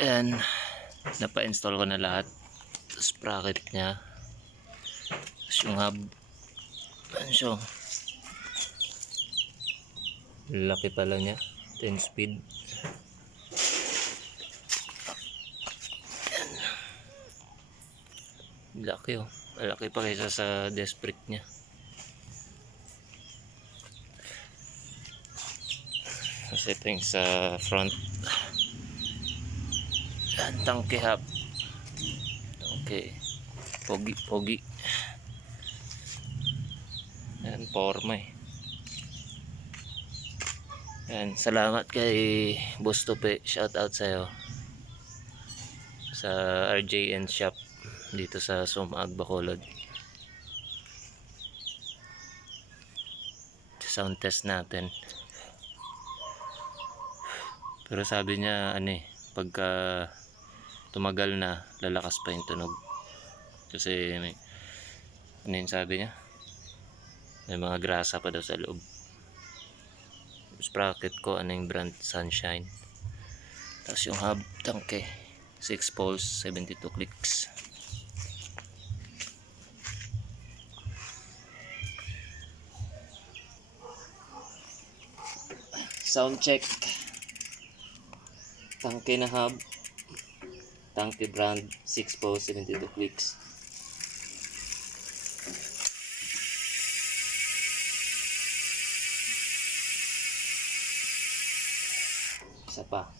Ayan, napa-install ko na lahat. Tapos sprocket nya, tapos yung hub. Ayan siya, laki pala nya, 10 speed. Laki oh, malaki pa kaysa sa disc brake nya. Tapos ito yung sa front. Ayan, tangke hub. Okay, pogi. Ayan, forma eh. Ayan, salamat kay Boss Tupe. Shout out sa'yo. Sa RJN shop dito sa Sumag, Bacolod. Sound test natin. Pero sabi niya ano eh, pagka tumagal na lalakas pa yung tunog. Kasi may ano yung sabi niya, may mga grasa pa daw sa loob. Sprocket ko ano yung brand, Sunshine. Tapos yung hub, tangke 6pawls 72 clicks. Sound check. Tangke na hub, tangke brand, 6pawls 72 clicks. Isa pa.